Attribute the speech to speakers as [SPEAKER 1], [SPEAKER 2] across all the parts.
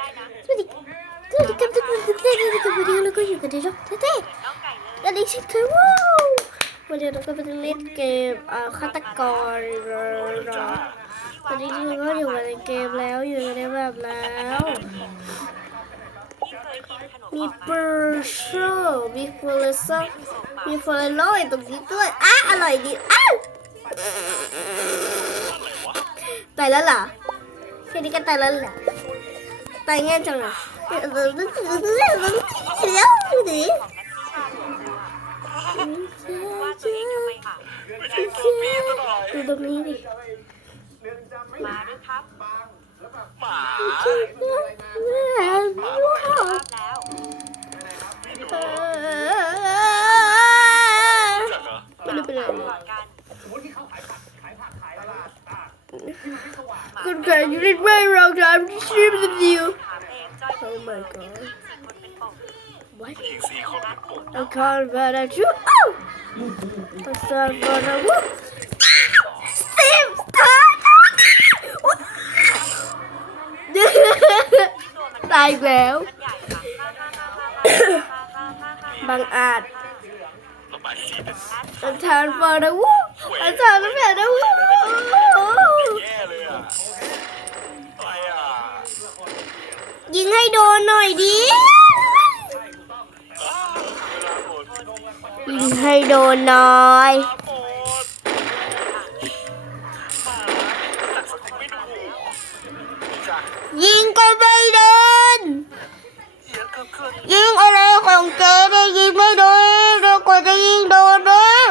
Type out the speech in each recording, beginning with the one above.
[SPEAKER 1] สวัสดีสวัสดีครับทุกคนทุกท่านนะครับวันนี้เราก็อยู่กันในช่องเต้
[SPEAKER 2] น้องไก่
[SPEAKER 1] ๆและดิฉันคือว้าววันนี้เราก็ไปเล่นเกมฆาตกรรอวันนี้เราก็อยู่ในเกมแล้วอยู่ในแบบแล้ว
[SPEAKER 2] พี่เคยกินขนม
[SPEAKER 1] มี
[SPEAKER 2] ออก
[SPEAKER 1] เปอร์โชมีฟลโซมีฟลโลอยู่ตรงนี้ด้วยอ้าอร่อยดีอ้าวตายแล้วเหรอแค่นี้ก็ตายแล้วเหรอ ตายง่ายจังเลยเดี๋ยวดิดู
[SPEAKER 2] ต
[SPEAKER 1] รงนี้ดิ
[SPEAKER 2] มาด้วยครับ
[SPEAKER 3] มา
[SPEAKER 2] แล้ว
[SPEAKER 1] ไม่ได้เป็นไคุณแกยูนิตไม่รอครับชื่
[SPEAKER 2] อเป็นดิว
[SPEAKER 1] Oh my god What I can't but I do Oh I start but I whoop Steve turn ตายแล้ว บางอาจอาจารย์บอกนะวูอาจารย์แล้ว
[SPEAKER 3] แม่นะ
[SPEAKER 1] วู งให้โดนหน่อยดิยิงให้โดนหน่อยยิงก็ไม่โดน
[SPEAKER 3] ยิงอะ
[SPEAKER 1] ไรของเจ๊เนี่ยิงไม่โดนเราควรจะยิงโดน
[SPEAKER 3] ด้วย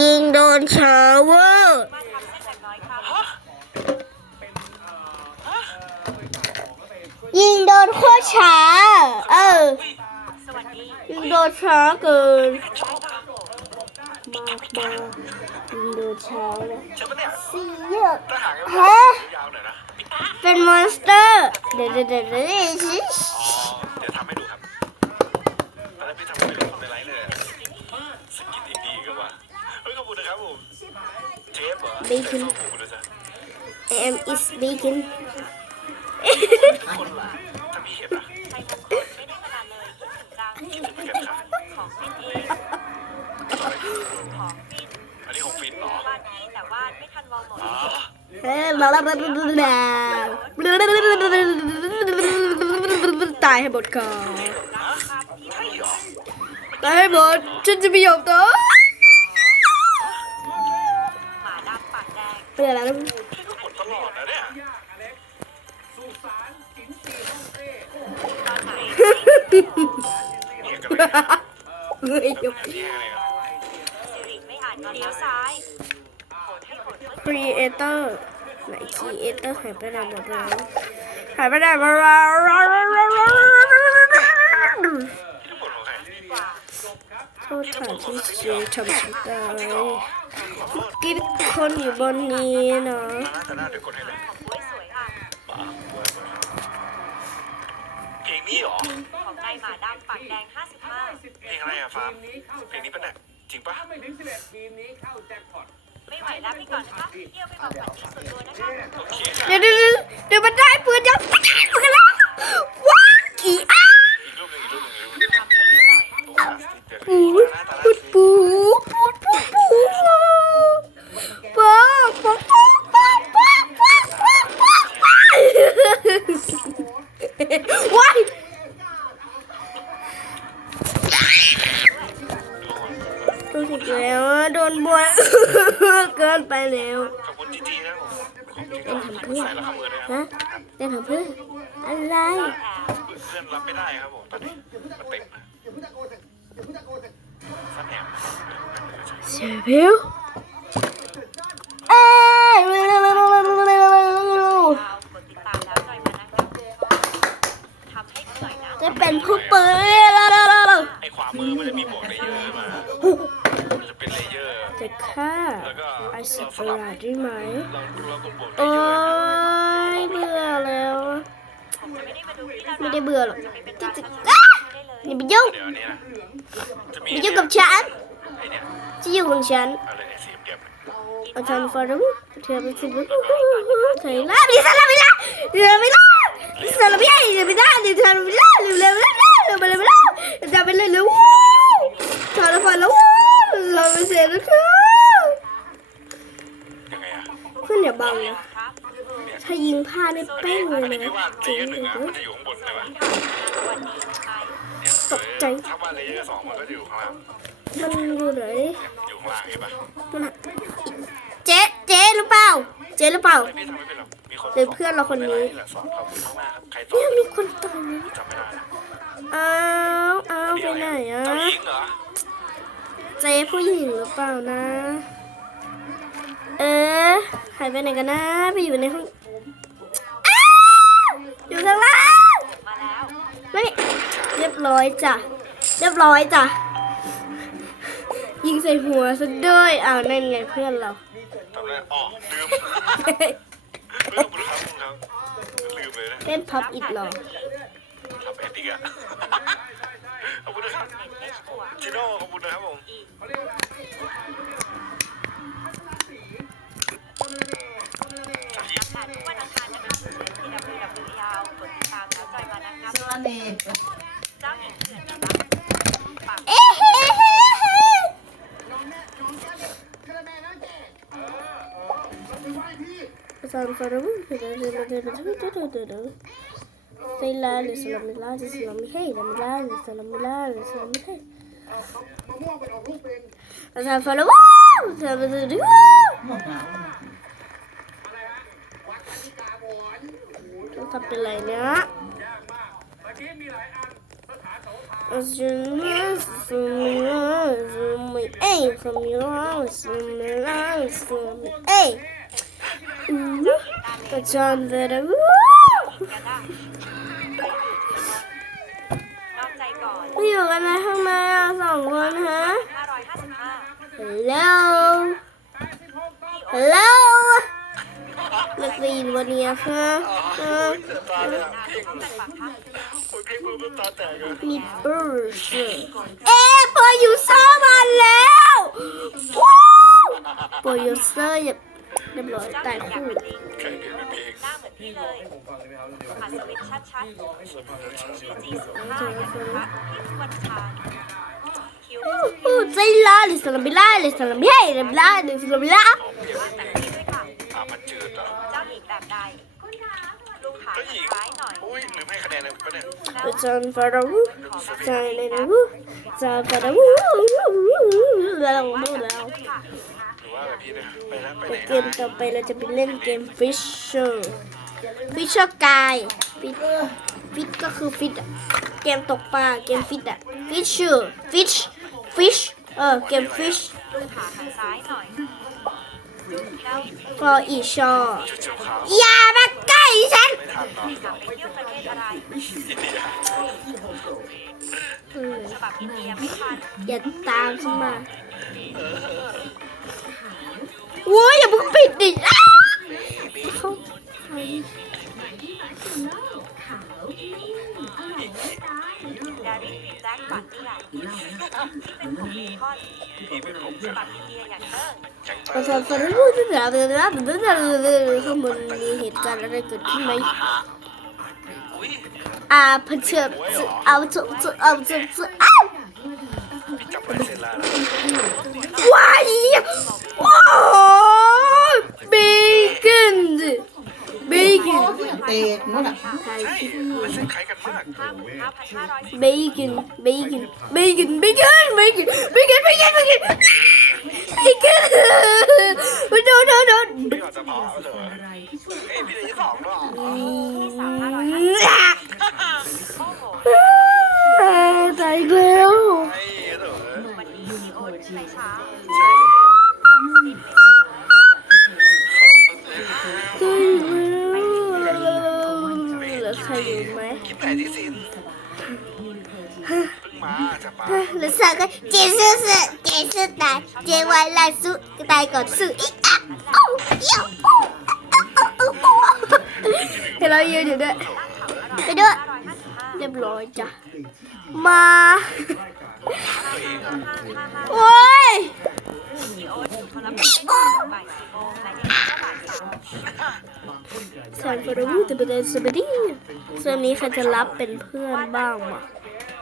[SPEAKER 1] ยิงโดนเฉาเวอร์
[SPEAKER 2] ยิ
[SPEAKER 1] งโดนโคตรช้า เออ ยิงโดนช้าเกินมากมากยิงโดนช้าเลย
[SPEAKER 3] ใช่ปะเนี่ย
[SPEAKER 1] สีเยอะฮะเป็นมอนสเตอร์ เดี๋ยวเดี๋ยวเดี๋ยวเดี๋ยว
[SPEAKER 3] อ๋อเดี๋ยวทำให้ดูครับตอนแรกพี่ทำไม่รู้ในไลน์เลยสกินอินดีกว่าเฮ้ยขอบคุณนะครับผมเชฟเหรอเบคุณนะจ๊ะ
[SPEAKER 1] am is bacon
[SPEAKER 3] คนละอะ
[SPEAKER 2] มีเห
[SPEAKER 3] รอแตุปะ
[SPEAKER 2] ของฟินเองของฟิน
[SPEAKER 3] อันนี้รองฟินเหรอ
[SPEAKER 2] ว่าไงแต่ว่าไม่ทันมองหมด
[SPEAKER 3] รอ
[SPEAKER 1] อเราเราเราเราตายให้หมดก่อนตายให้หมดฉันระไม่ยอมตั
[SPEAKER 2] ว
[SPEAKER 1] เปลี่
[SPEAKER 3] ย
[SPEAKER 2] น
[SPEAKER 3] แล้ว
[SPEAKER 1] เฮ้ย
[SPEAKER 3] ย
[SPEAKER 2] ก เลี้ยวซ้าย
[SPEAKER 1] creator ไหน creator หายไปไหนหมดแล้วหายไปไหนหมดแล้วโทษฐานที่เชียร์ชมชิดได้กิ๊บคนอยู่บนนี้เนาะ
[SPEAKER 3] แต่หน้าเดี๋ยวกดให้เลย
[SPEAKER 2] ของ
[SPEAKER 3] นา
[SPEAKER 2] ยหมาดำปากแดง 55
[SPEAKER 3] เพลงอะไรอะฟาร์มเพลงนี้เป็นเนี่ยจริงปะ
[SPEAKER 2] ไม่ไหวแล้วพี่ก่อนนะคะเที่ยวไปบอกฝันดีส่วนตัวนะคะ
[SPEAKER 3] โอเค
[SPEAKER 1] เดี๋ยวเดี๋ยวเดี๋ยวเดี๋ยวมันได้ปืนยัง
[SPEAKER 3] รู้
[SPEAKER 1] สึกแล้วว่าโดนบวยเกินไปแล้ว
[SPEAKER 3] ขอบคุณจีจีนะผมของจริง
[SPEAKER 1] เต้นทำเพื่อ
[SPEAKER 3] ใส่แล้วข้ามือเลยค
[SPEAKER 1] ฮะ
[SPEAKER 3] รับ
[SPEAKER 1] เต้นทำเพื่ออะไร
[SPEAKER 3] เพื่อนรับไม่ได้ครับผมตอนนี้มันเต็มฟันแหนม
[SPEAKER 1] เสียผิวเอ้ย
[SPEAKER 2] ดาวกดติดตามแล้วจอยมานะคะทำให้เหนื่อยนะ
[SPEAKER 1] จะเป็นผู้เปิด
[SPEAKER 3] ไอ้ขวา มือมันจะมีบวกเลเยอร์มา มันจะเป็นเลเยอร์
[SPEAKER 1] จะฆ่า
[SPEAKER 3] แล้วก็
[SPEAKER 1] ไอ
[SPEAKER 3] เรา
[SPEAKER 1] สั
[SPEAKER 3] ส
[SPEAKER 1] ตว์ประห
[SPEAKER 3] ลับ
[SPEAKER 1] ลาดได้ไหม
[SPEAKER 3] เราเรากดบวกเล
[SPEAKER 1] โอ้
[SPEAKER 3] เยอร์
[SPEAKER 1] ยเบื่อแล้ว
[SPEAKER 2] ผมจะไม่ได้มาดูพี่แล้วนะ
[SPEAKER 1] ไม่ได้เบื่อหรอก
[SPEAKER 2] จะไปเป็น
[SPEAKER 1] จะ
[SPEAKER 2] ร้าน
[SPEAKER 1] จะ
[SPEAKER 2] ได้เลย
[SPEAKER 1] อย่าไปยุ่ง
[SPEAKER 3] เดี๋ยวนี้นะจะมี
[SPEAKER 1] อย่ายุ่งกับฉัน
[SPEAKER 3] มไอเนี่ย
[SPEAKER 1] จะอยู่ของฉัน
[SPEAKER 3] อะไรเนี่ยสีเดียม
[SPEAKER 1] อาจารย์ฟารุเธอเป็นสิ่งที่เธอลาดิฉันลาไม่ลาเธอไม่ลาดิฉันลาไม่ได้เธอไม่ได้ดิฉันไม่ได้เร็วเร็วเร็วเร็วเร็วเร็วเร็วจะไปเลยเร็วเธอละฟันแล้วเราไปเสียแล้วเธอ
[SPEAKER 3] ยังไงอะ
[SPEAKER 1] เพื่อนอย่าบังนะ
[SPEAKER 2] ครับ
[SPEAKER 1] ถ้ายิงพลาดได้เป้งเล
[SPEAKER 3] อัน
[SPEAKER 1] ย
[SPEAKER 3] นี้พี่
[SPEAKER 1] นะ
[SPEAKER 3] ว่าเล
[SPEAKER 1] จริง
[SPEAKER 3] เยหนึ่ง
[SPEAKER 1] เล
[SPEAKER 3] อะมันจะอยู่ข้างบนใช่ปะ
[SPEAKER 2] วันนี้ใคร
[SPEAKER 3] เนี่ย
[SPEAKER 1] ตกใจ
[SPEAKER 3] ถ้าว่าเลเยอร์สองมันก็จะอยู่ข้างล่าง
[SPEAKER 1] มันอยู่ไหน
[SPEAKER 3] อยู่ข้างล่างเห็นปะ
[SPEAKER 1] มันอะเจ๊เจ๊หรือเปล่า เจ๊หรือเปล่า
[SPEAKER 3] พี่ทำไม่เป็นหรอกมีคน
[SPEAKER 1] หรือเพื่อนเราคนนี้
[SPEAKER 3] สอนเขาข้างหน้าครับใครสอ
[SPEAKER 1] เนี่ยมีคนตายเลย
[SPEAKER 3] จำไม่ได้นะ
[SPEAKER 1] อ้าวอ้าวไปไหนอะ
[SPEAKER 3] เจ้าหญิงเหรอ
[SPEAKER 1] เจ๊ผู้หญิงหรือเปล่านะ เออหายไปไหนกันนะ ไปอยู่ในห้อง อยู่ข้างล่าง
[SPEAKER 2] มาแล้ว
[SPEAKER 1] ไม่เรียบร้อยจ้ะ เรียบร้อยจ้ะ ยิงใส่หัวซะด้วยอ้าวนั่นไงเพื่อนเรา
[SPEAKER 3] จำได้อ๋อลืมไม่ต้องพูดครับคุณครับลืมเลยนะ
[SPEAKER 1] เล่นพับอิดหรอ
[SPEAKER 3] ทำแอนติกอะขอบคุณนะครับ
[SPEAKER 2] เอชตัว
[SPEAKER 3] จิโน่ขอบคุณนะครับผม
[SPEAKER 2] อีก
[SPEAKER 3] จะพี
[SPEAKER 2] แต่ทุกวันอังคาร เมจฟังฟังรู้เรื่องเรื่องเรื่
[SPEAKER 1] องเรื่องเรื่องเรื่องเซลาลิสลเมิลาลิสลเมิเฮลเมิลาลิสลเมิลาลิสลเมิเฮ
[SPEAKER 4] มะม่ว
[SPEAKER 1] งเป็นเอกลูกเป็นอาจาเย์ฟังรู้ว้าวอาจารย์ฟังรู้
[SPEAKER 2] อะไรฮะวัดวัดที่กา
[SPEAKER 1] บอนทำเป็นไรเนี่ย from me, hey, from your lungs, from
[SPEAKER 2] your
[SPEAKER 1] lungs, from me, hey. That's on the woo. ไม่อยู่กันนะ
[SPEAKER 3] ข้างใน
[SPEAKER 2] อะ
[SPEAKER 3] สอง
[SPEAKER 2] คนฮะ Hello Hello นักเรีย
[SPEAKER 3] นวันนี้ค่ะ มือตาแตกเลย
[SPEAKER 1] มีเบอร์ชเอ๊ะโปรดิวเซอร์มาแล้วว้าวโปรดิวเซอร์อย่าเรียบร้อยตาย
[SPEAKER 2] อยาก
[SPEAKER 1] คู่
[SPEAKER 2] เป็นจริง
[SPEAKER 3] ใครเปลี่ยนเป็นเพลง
[SPEAKER 2] หน้าเหมือนพี่เลยอัศวินชัดๆชื่อจีสุภาพนะคะพี่ทุกวันชาคิ้ว
[SPEAKER 1] โอ้ใจลาลิสลามิลาลิสลามิเฮลิสลาลิสลามิลา
[SPEAKER 3] ขอเปลี่ยน
[SPEAKER 2] ว่า
[SPEAKER 3] เป็น
[SPEAKER 2] แต่
[SPEAKER 3] เพลง
[SPEAKER 2] พี่ด้วยค่ะ
[SPEAKER 3] อะมันจืดเหรอ
[SPEAKER 2] เจ้าหญิงแบบใดลูกขา
[SPEAKER 3] เจ้าหญิง
[SPEAKER 2] ซ้ยหน่อย
[SPEAKER 3] อุ้ยลืมให้คะแนนเลยปะเนี่ย
[SPEAKER 1] อาจารย์ฟาราวูใจในนะวูอาจารย์ฟาราวูแล้วแล้วแล้ว
[SPEAKER 2] ด้วยค่ะ
[SPEAKER 3] หรือว่าแบบพี่เนี่ยไปแล้วไปไหน
[SPEAKER 1] เกมต่อไปเราจะไปเล่นเกม Fisher Fisher กายฟิตฟิตก็คือฟิตเกมตกปลาเกมฟิตอะ Fisher Fish Fish เออเกม Fish
[SPEAKER 2] ลูขาทางซ้ายหน่อย แล้ว
[SPEAKER 1] for each shore
[SPEAKER 3] จุดเจียวขาว
[SPEAKER 1] อย่ามาใกล้ฉัน
[SPEAKER 3] ไม่ทันเนาะ
[SPEAKER 2] อยากไปเที่ยวประเทศอะไรฉบับอินเดียไม่ทัน
[SPEAKER 1] อย่าตามฉันมาโว้ยอย่าเพิ่งปิดดิอ้าเขา
[SPEAKER 2] แจ็คปัตตี้ใหญ่ที่เป็นผมคอน
[SPEAKER 3] พี่เป็นผม
[SPEAKER 2] บับอินเดียอย่างเตอร์
[SPEAKER 3] แข็ง
[SPEAKER 1] ประ
[SPEAKER 3] ใจ
[SPEAKER 1] ชาชนรู้ที่ไหนเวลาเดินเดินเดินข้างบนมีเหตุการณ์อะไรเกิดขึ้นไหม
[SPEAKER 3] อ่า
[SPEAKER 1] เผชิญเอาจุจุเอาจุจุอ้าว
[SPEAKER 3] พี่จับลายเซ็นลาแล้ว
[SPEAKER 1] ว้ายโอ้เบคอนเบคอน
[SPEAKER 4] เตะนู่นอะ
[SPEAKER 1] ไทย
[SPEAKER 3] ใช่ลายเซ็นคล้ายกันมาก
[SPEAKER 2] ห้าหมื่นห้าพันห้าร้อยสิบ
[SPEAKER 1] เบคอนเบคอนเบคอนเบคอนเบคอนเบคอนเบคอนเบคอนเบคอนโดนโดนโดน
[SPEAKER 3] พี่อาจจะพอเหรอเอ้ยพี่ได้ที่สองด้วยเหรอ
[SPEAKER 2] ที่สามห้าร้อยห้าสิบโอ้โห
[SPEAKER 1] ตายแล้ว
[SPEAKER 3] ไอ้เหรอ
[SPEAKER 2] วันนี้ยูนิโอในเช้า
[SPEAKER 1] รู้
[SPEAKER 3] สึ
[SPEAKER 1] กก็เจสุสเจสุตายเจวายลาสุตายก่อนสุอีกอะโอ้ยเดี๋ยวเรายืนอยู่ด้วยไปด้วยเรียบรอจ้ะมาโอ้ย
[SPEAKER 2] ส
[SPEAKER 1] อนฟรุตจะเป็นสวัสดีส่นี้ใครจะรับเป็นเพื่อนบ้างมั้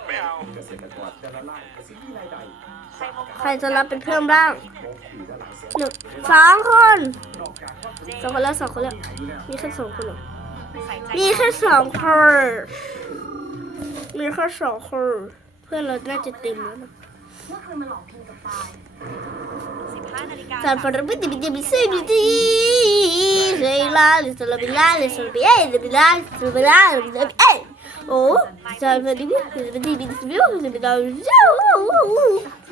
[SPEAKER 1] วะ
[SPEAKER 3] ไม่เอา
[SPEAKER 2] ใส่มงค
[SPEAKER 1] ใคร
[SPEAKER 2] ล
[SPEAKER 1] จะรับเป็นเพื่อนบ้างหนึ่งสองคนสองคนแล้วสองคนแล้วมีแค่สองคนเหรอ
[SPEAKER 2] ใส่ใจ
[SPEAKER 1] มีแค่สองคนมีแค่สองคนเพื่อนเราน่าจะเต็มแล้วนะ
[SPEAKER 2] สิบห้านาฬิกา
[SPEAKER 1] สอนฟอร์มูแต่เป็นสวัสดีเซลาลิสลาบิลาลิสลาบิเอลิบิลาลิสลาบิลาลิสลาบิเอ โอ้สอนฟอร์มูแต่เป็นสวัสดีลิสลาบิลาลิสลาบิลาลิสลาบิลา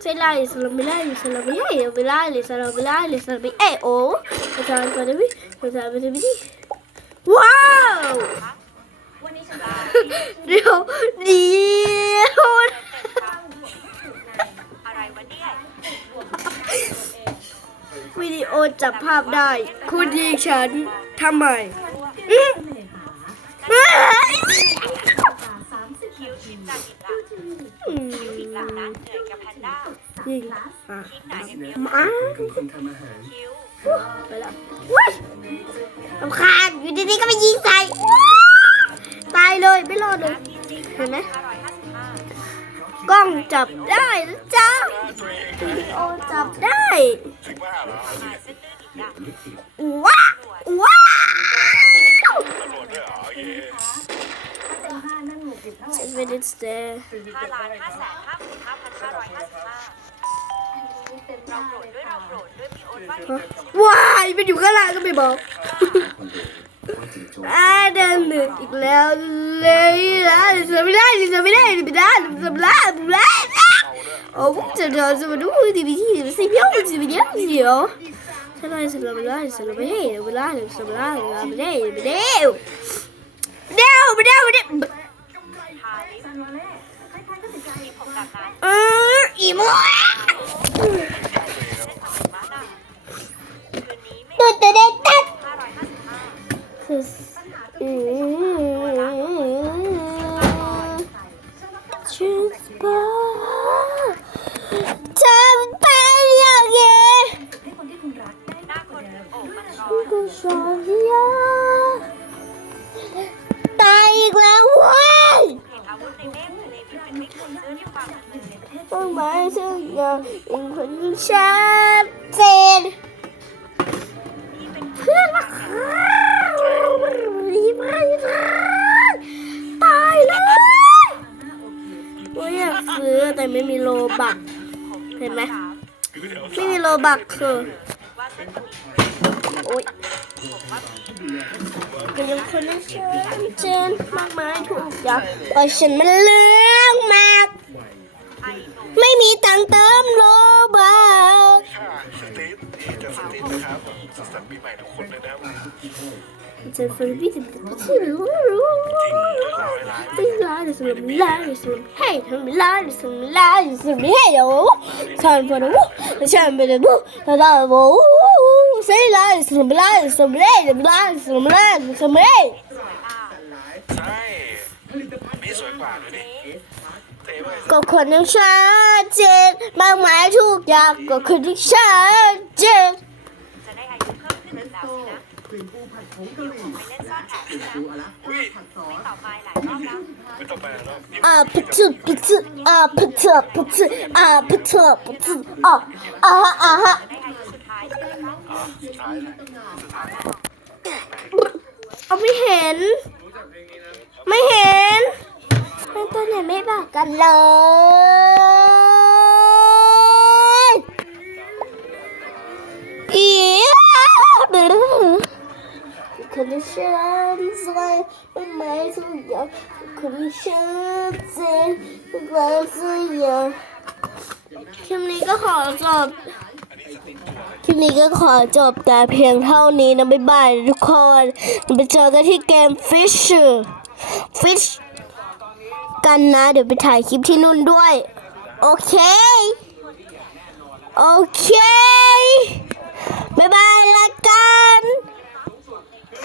[SPEAKER 1] Sei lá, isso não me lembra, isso não me lembra, eu vi lá, isso não me lembra, isso não me lembra. É, oh, eu tava para mim, eu tava para mim. Uau!
[SPEAKER 2] วันนี้ฉันลา
[SPEAKER 1] Dio, Dio!
[SPEAKER 2] อะไรวะเนี่ย
[SPEAKER 1] วิดีโอจับภาพได้ คุณยิงฉันทำไม
[SPEAKER 2] ยิ
[SPEAKER 1] งอะ
[SPEAKER 2] ทีมไหนเอ็มเอ
[SPEAKER 1] หมา
[SPEAKER 2] คิว
[SPEAKER 1] ไปแล้วว้ายรำคาญอยู่ดีๆก็ไปยิงใส่ตายเลยไม่รอดเลย
[SPEAKER 2] ที่สี่
[SPEAKER 1] เห็นไหม
[SPEAKER 2] ห้าร้อยห้าสิบห้าก
[SPEAKER 1] ล้องจับได้นะจ๊ะ
[SPEAKER 3] ตัวเอง
[SPEAKER 1] วิดีโอจับได้
[SPEAKER 3] ถึงว่าเหรอ
[SPEAKER 2] หายเส้นตื้นอีกละ
[SPEAKER 1] ว้าว้า
[SPEAKER 3] ตำรวจด้วยเหรอโอเค
[SPEAKER 1] Ten minutes there
[SPEAKER 2] ห้าล้านห้าแสนห้าหมื่นห้าพันห้าร้อยห้าสิบห้า เราโกรธด้วยเราโกรธด้วยพี่โอ๊ตว่าอย่างนั้น
[SPEAKER 1] ว้ายมันอยู่ข้างล่างก็ไม่บอกอ่าเดินหนึ่งอีกแล้วเลยนะจะไม่ได้จะไม่ได้จะไม่ได้จะไม่ได้จะไม่ได้โอ้ผมจะเดินจะมาดูทีวีที่ไม่ใช่เพี้ยวจะไม่ได้เดียวฉันเลยจะไม่ได้จะไม่ได้จะไม่ได้จะไม่ได้จะไม่ได้ไม่ได้เดี๋ยวไม่ได้ไม่ได้
[SPEAKER 2] พาลิสมีผมแบบนั้น
[SPEAKER 1] เอออีโม
[SPEAKER 2] เล่นสนุกมากนะคืนนี้ไม่
[SPEAKER 1] ตัวตัวเด็กตัด
[SPEAKER 2] ห้าร้อยห้าสิบห้า
[SPEAKER 1] อืมชื่อสปาทำไปอย่างเงี้ย
[SPEAKER 2] หน้าคนโอบมันร้อน
[SPEAKER 1] ก็ชอบยาตายอีกแล้วเว้ย
[SPEAKER 2] เห็นอาวุธในเมฆทะเลบินเป็นไม่ควรเสื้อ
[SPEAKER 1] ต้องมายถึงอย่างเป็นคนชัดเจน
[SPEAKER 2] นี่
[SPEAKER 1] แต่ไม่มีโลบักเห็นไหมไม่มีโลบักคือโอ๊ยก็ยังคนที่ชัดเจนมากมายทุกอย่างเพราะฉันมันเรื่องมาก
[SPEAKER 2] ไม่
[SPEAKER 1] มีตังเติมโลบัก
[SPEAKER 3] ค่ะสตีฟที่จะสตีฟนะครับสุขสันต์ปีใหม่ทุกคนเลยนะ
[SPEAKER 1] จะฟังพี่ถึงที่รู้รู้
[SPEAKER 3] จริงร้อยล้าน
[SPEAKER 1] ไม่ลาดิสลมลาดิสลมเฮ้ยทำไมลาดิสลมลาดิสลมเฮ้ยโอ้ฉันเป็นวูฉันเป็นวูฉันเป็นวูใส่ลาดิสลมลาดิสลมเฮ้ยลาดิสลมลาดิสลมเฮ้ย
[SPEAKER 3] ใช่มีสวยกว่าด้วยดิเต้ว่า
[SPEAKER 1] ก็คนยังชัดเจนมากมายทุกอย่างก็คนที่ชัดเจน
[SPEAKER 2] จะได้อายุเพิ่มขึ้นอีกแล้ว สินะเดี๋ยวผมไปเล่นซ่อนแอบนะ
[SPEAKER 3] อุ้ย
[SPEAKER 2] ไม่ต่อไปหลายรอบแล้ว
[SPEAKER 3] ไม่ต้องไปแล้ว
[SPEAKER 1] อ่าพุทพุทอ่าพุทพุทอ่าพุทพุทอ่าอ่าฮะอ่าฮะ
[SPEAKER 2] จะได้อายุสุดท้าไหมคะ
[SPEAKER 3] อ๋อสุดท้ายเลยสุดท้าย
[SPEAKER 1] เอาไม่เห็น ไม่เห็นไม่ต้นไหนไม่บอกกันเลยอี คนที่ฉันสวยไม่ทุกอย่างคนที่ฉันเจนไม่ทุกอย่างคลิปนี้ก็ขอจบ คลิปนี้ก็ขอจบแต่เพียงเท่านี้นะ บ๊ายบายทุกคน ไปเจอกันที่เกม Fish Fish กันนะ เดี๋ยวไปถ่ายคลิปที่นู่นด้วย โอเค โอเค บ๊ายบายละกัน